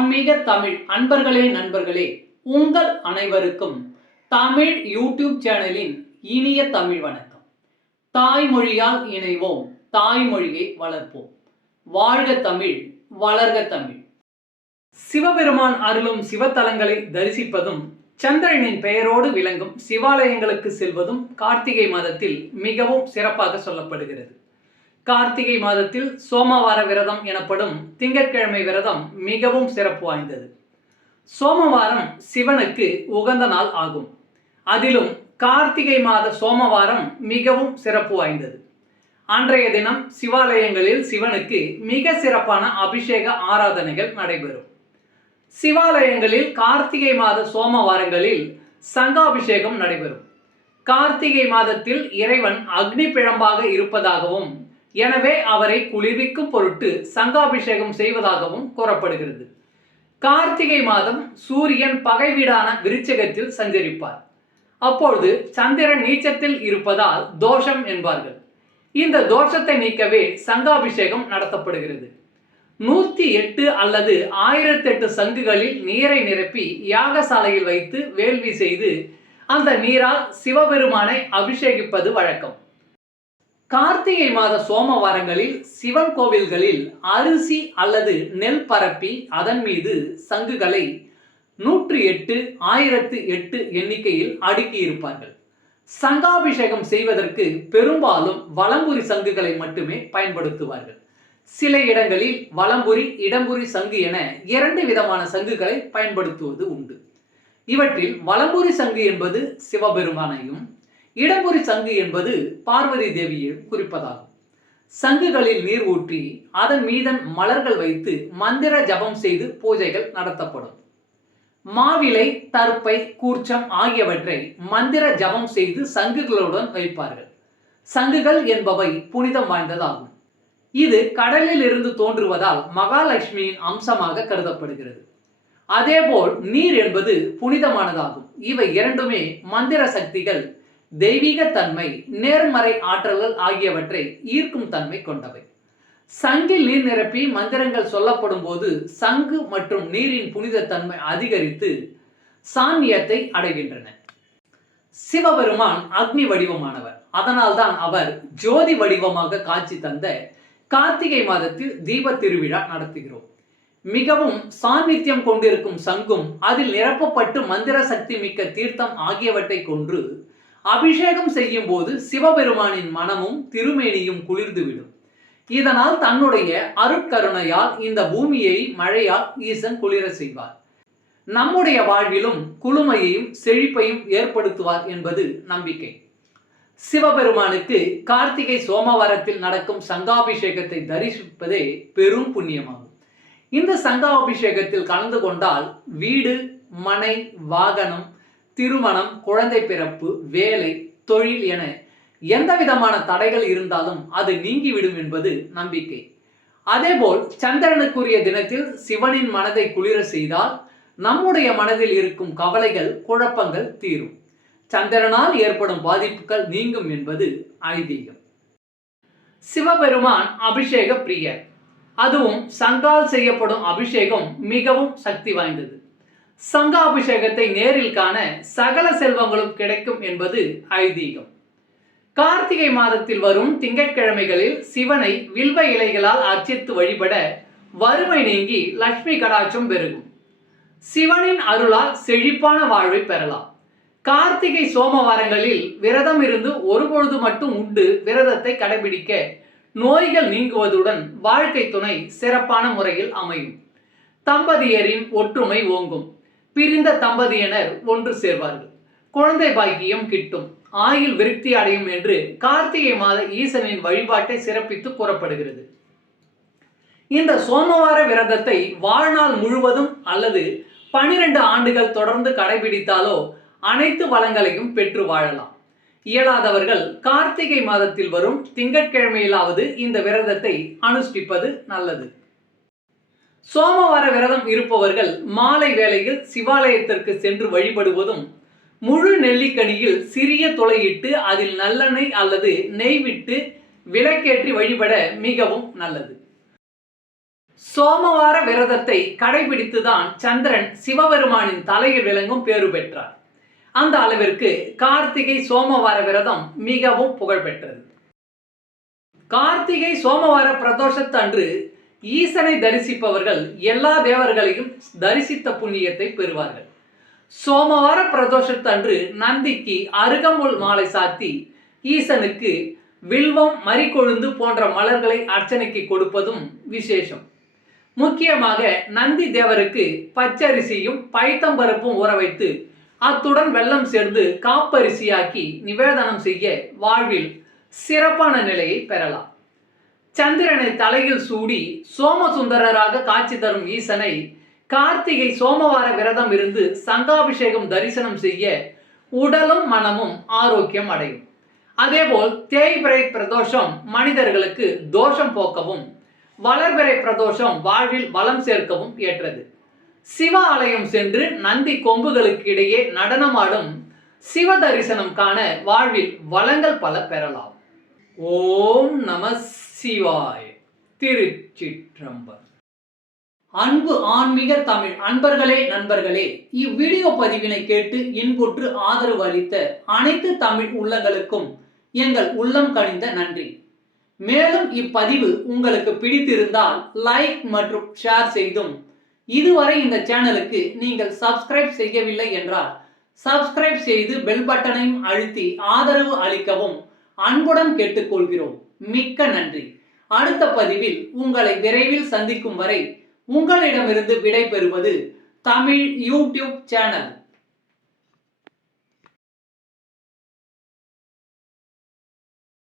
ஆன்மீக தமிழ் அன்பர்களே நண்பர்களே, உங்கள் அனைவருக்கும் தமிழ் யூடியூப் சேனலின் இனிய தமிழ் வணக்கம். தாய்மொழியால் இணைவோம், தாய்மொழியை வளர்ப்போம். வாழ்க தமிழ், வளர்க தமிழ். சிவபெருமான் அருளும் சிவத்தலங்களை தரிசிப்பதும் சந்திரனின் பெயரோடு விளங்கும் சிவாலயங்களுக்கு செல்வதும் கார்த்திகை மாதத்தில் மிகவும் சிறப்பாக சொல்லப்படுகிறது. கார்த்திகை மாதத்தில் சோமவார விரதம் எனப்படும் திங்கட்கிழமை விரதம் மிகவும் சிறப்பு வாய்ந்தது. சோமவாரம் சிவனுக்கு உகந்த நாள் ஆகும். அதிலும் கார்த்திகை மாத சோமவாரம் மிகவும் சிறப்பு வாய்ந்தது. அன்றைய தினம் சிவாலயங்களில் சிவனுக்கு மிக சிறப்பான அபிஷேக ஆராதனைகள் நடைபெறும். சிவாலயங்களில் கார்த்திகை மாத சோமவாரங்களில் சங்காபிஷேகம் நடைபெறும். கார்த்திகை மாதத்தில் இறைவன் அக்னி பிழம்பாக இருப்பதாகவும், எனவே அவரை குளிர்விக்கும் பொருட்டு சங்காபிஷேகம் செய்வதாகவும் கூறப்படுகிறது. கார்த்திகை மாதம் சூரியன் பகை வீடான விருச்சிகத்தில் சஞ்சரிப்பார். அப்பொழுது சந்திரன் நீச்சத்தில் இருப்பதால் தோஷம் என்பார்கள். இந்த தோஷத்தை நீக்கவே சங்காபிஷேகம் நடத்தப்படுகிறது. 108 அல்லது 1008 சங்குகளில் நீரை நிரப்பி யாகசாலையில் வைத்து வேள்வி செய்து அந்த நீரால் சிவபெருமானை அபிஷேகிப்பது வழக்கம். கார்த்திகை மாத சோமவாரங்களில் சிவன் கோவில்களில் அரிசி அல்லது நெல் பரப்பி அதன் மீது சங்குகளை 108, 1008 எண்ணிக்கையில் அடுக்கி இருப்பார்கள். சங்காபிஷேகம் செய்வதற்கு பெரும்பாலும் வலம்புரி சங்குகளை மட்டுமே பயன்படுத்துவார்கள். சில இடங்களில் வலம்புரி, இடம்புரி சங்கு என 2 விதமான சங்குகளை பயன்படுத்துவது உண்டு. இவற்றில் வலம்புரி சங்கு என்பது சிவபெருமானையும், இடம்புரி சங்கு என்பது பார்வதி தேவியையும் குறிப்பதாகும். சங்குகளில் நீர் ஊற்றி அதன் மீதன் மலர்கள் வைத்து மந்திர ஜபம் செய்து பூஜைகள் நடத்தப்படும். மாவிலை, தர்ப்பை, கூர்ச்சம் ஆகியவற்றை மந்திர ஜபம் செய்து சங்குகளுடன் வைப்பார்கள். சங்குகள் என்பவை புனிதம் வாய்ந்ததாகும். இது கடலில் இருந்து தோன்றுவதால் மகாலட்சுமியின் அம்சமாக கருதப்படுகிறது. அதேபோல் நீர் என்பது புனிதமானதாகும். இவை இரண்டுமே மந்திர சக்திகள், தெய்வீக தன்மை, நேர்மறை ஆற்றல்கள் ஆகியவற்றை ஈர்க்கும் தன்மை கொண்டவை. சங்கில் நீர் நிரப்பி மந்திரங்கள் சொல்லப்படும் போது சங்கு மற்றும் நீரின் புனித தன்மை அதிகரித்து சாநியத்தை அடைகின்றன. சிவபெருமான் அக்னி வடிவமானவர். அதனால்தான் அவர் ஜோதி வடிவமாக காட்சி தந்த கார்த்திகை மாதத்தில் தீப திருவிழா நடத்துகிறோம். மிகவும் சாநித்தியம் கொண்டிருக்கும் சங்கும் அதில் நிரப்பப்பட்டு மந்திர சக்தி மிக்க தீர்த்தம் ஆகியவற்றை கொன்று அபிஷேகம் செய்யும் போது சிவபெருமானின் மனமும் திருமேனியும் குளிர்ந்துவிடும். இதனால் தன்னுடைய அருட்கருணையால் இந்த பூமியை மழையால் ஈசன் குளிர செய்வார். நம்முடைய வாழ்விலும் குளுமையையும் செழிப்பையும் ஏற்படுத்துவார் என்பது நம்பிக்கை. சிவபெருமானுக்கு கார்த்திகை சோமவாரத்தில் நடக்கும் சங்காபிஷேகத்தை தரிசிப்பதே பெரும் புண்ணியமாகும். இந்த சங்காபிஷேகத்தில் கலந்து கொண்டால் வீடு, மனை, வாகனம், திருமணம், குழந்தை பிறப்பு, வேலை, தொழில் என எந்த விதமான தடைகள் இருந்தாலும் அது நீங்கிவிடும் என்பது நம்பிக்கை. அதேபோல் சந்திரனுக்குரிய தினத்தில் சிவனின் மனதை குளிர செய்தால் நம்முடைய மனதில் இருக்கும் கவலைகள், குழப்பங்கள் தீரும். சந்திரனால் ஏற்படும் பாதிப்புகள் நீங்கும் என்பது ஐதீகம். சிவபெருமான் அபிஷேக பிரியர். அதுவும் சங்கால் செய்யப்படும் அபிஷேகம் மிகவும் சக்தி வாய்ந்தது. சங்காபிஷேகத்தை நேரில் காண சகல செல்வங்களும் கிடைக்கும் என்பது ஐதீகம். கார்த்திகை மாதத்தில் வரும் திங்கட்கிழமைகளில் சிவனை வில்வ இலைகளால் அர்ச்சித்து வழிபட வறுமை நீங்கி லட்சுமி கடாட்சம் பெருகும். சிவனின் அருளால் செழிப்பான வாழ்வை பெறலாம். கார்த்திகை சோமவாரங்களில் விரதம் இருந்து ஒரு பொழுது மட்டும் உண்டு விரதத்தை கடைபிடிக்க நோய்கள் நீங்குவதுடன் வாழ்க்கை துணை சிறப்பான முறையில் அமையும். தம்பதியரின் ஒற்றுமை ஓங்கும். பிரிந்த தம்பதியினர் ஒன்று சேர்வார்கள். குழந்தை பாக்கியம் கிட்டும். ஆயுள் விருத்தி அடையும் என்று கார்த்திகை மாத ஈசனின் வழிபாட்டை சிறப்பித்து கூறப்படுகிறது. இந்த சோமவார விரதத்தை வாழ்நாள் முழுவதும் அல்லது 12 ஆண்டுகள் தொடர்ந்து கடைபிடித்தாலோ அனைத்து வளங்களையும் பெற்று வாழலாம். இயலாதவர்கள் கார்த்திகை மாதத்தில் வரும் திங்கட்கிழமையிலாவது இந்த விரதத்தை அனுஷ்டிப்பது நல்லது. சோமவார விரதம் இருப்பவர்கள் மாலை வேளையில் சிவாலயத்திற்கு சென்று வழிபடுவதும், முழு நெல்லிக்கனியில் சிறிய துளையிட்டு அதில் நல்லெண்ணெய் அல்லது நெய் விட்டு விளக்கேற்றி வழிபட மிகவும் நல்லது. சோமவார விரதத்தை கடைபிடித்துதான் சந்திரன் சிவபெருமானின் தலையில் விளங்கும் பேறு பெற்றார். அந்த அளவிற்கு கார்த்திகை சோமவார விரதம் மிகவும் புகழ்பெற்றது. கார்த்திகை சோமவார பிரதோஷத்தன்று ஈசனை தரிசிப்பவர்கள் எல்லா தேவர்களையும் தரிசித்த புண்ணியத்தை பெறுவார்கள். சோமவார பிரதோஷத்தன்று நந்திக்கு அருகம்புல் மாலை சாத்தி ஈசனுக்கு வில்வம், மரிக்கொழுந்து போன்ற மலர்களை அர்ச்சனைக்கு கொடுப்பதும் விசேஷம். முக்கியமாக நந்தி தேவருக்கு பச்சரிசியும் பைத்தம்பருப்பும் ஊற வைத்து அத்துடன் வெல்லம் சேர்ந்து காப்பரிசியாக்கி நிவேதனம் செய்ய வாழ்வில் சிறப்பான நிலையை பெறலாம். சந்திரனை தலையில் சூடி சோமசுந்தரராக காட்சி தரும் ஈசனை கார்த்திகை சோமவார விரதம் இருந்து சங்காபிஷேகம் தரிசனம் செய்ய உடலும் மனமும் ஆரோக்கியம் அடையும். அதேபோல் தேய்பிறை பிரதோஷம் மனிதர்களுக்கு தோஷம் போக்கவும், வளர்பிறை பிரதோஷம் வாழ்வில் வளம் சேர்க்கவும் ஏற்றது. சிவ ஆலயம் சென்று நந்தி கொம்புகளுக்கு இடையே நடனமாடும் சிவ தரிசனம் காண வாழ்வில் வளங்கள் பல பெறலாம். ஓம் நம சிவாய. திருச்சிற்றம்பலம். அன்பு ஆன்மீக தமிழ் அன்பர்களே, நண்பர்களே, இவ்வீடியோ பதிவினை கேட்டு இன்புற்று ஆதரவு அளித்த அனைத்து தமிழ் உள்ளங்களுக்கும் எங்கள் உள்ளம் கனிந்த நன்றி. மேலும் இப்பதிவு உங்களுக்கு பிடித்திருந்தால் லைக் மற்றும் ஷேர் செய்தும், இதுவரை இந்த சேனலுக்கு நீங்கள் சப்ஸ்கிரைப் செய்யவில்லை என்றால் சப்ஸ்கிரைப் செய்து பெல் பட்டனையும் அழுத்தி ஆதரவு அளிக்கவும் அன்புடன் கேட்டுக்கொள்கிறோம். மிக்க நன்றி. அடுத்த பதிவில் உங்களை விரைவில் சந்திக்கும் வரை உங்களிடமிருந்து விடை பெறுவது தமிழ் யூடியூப் சேனல்.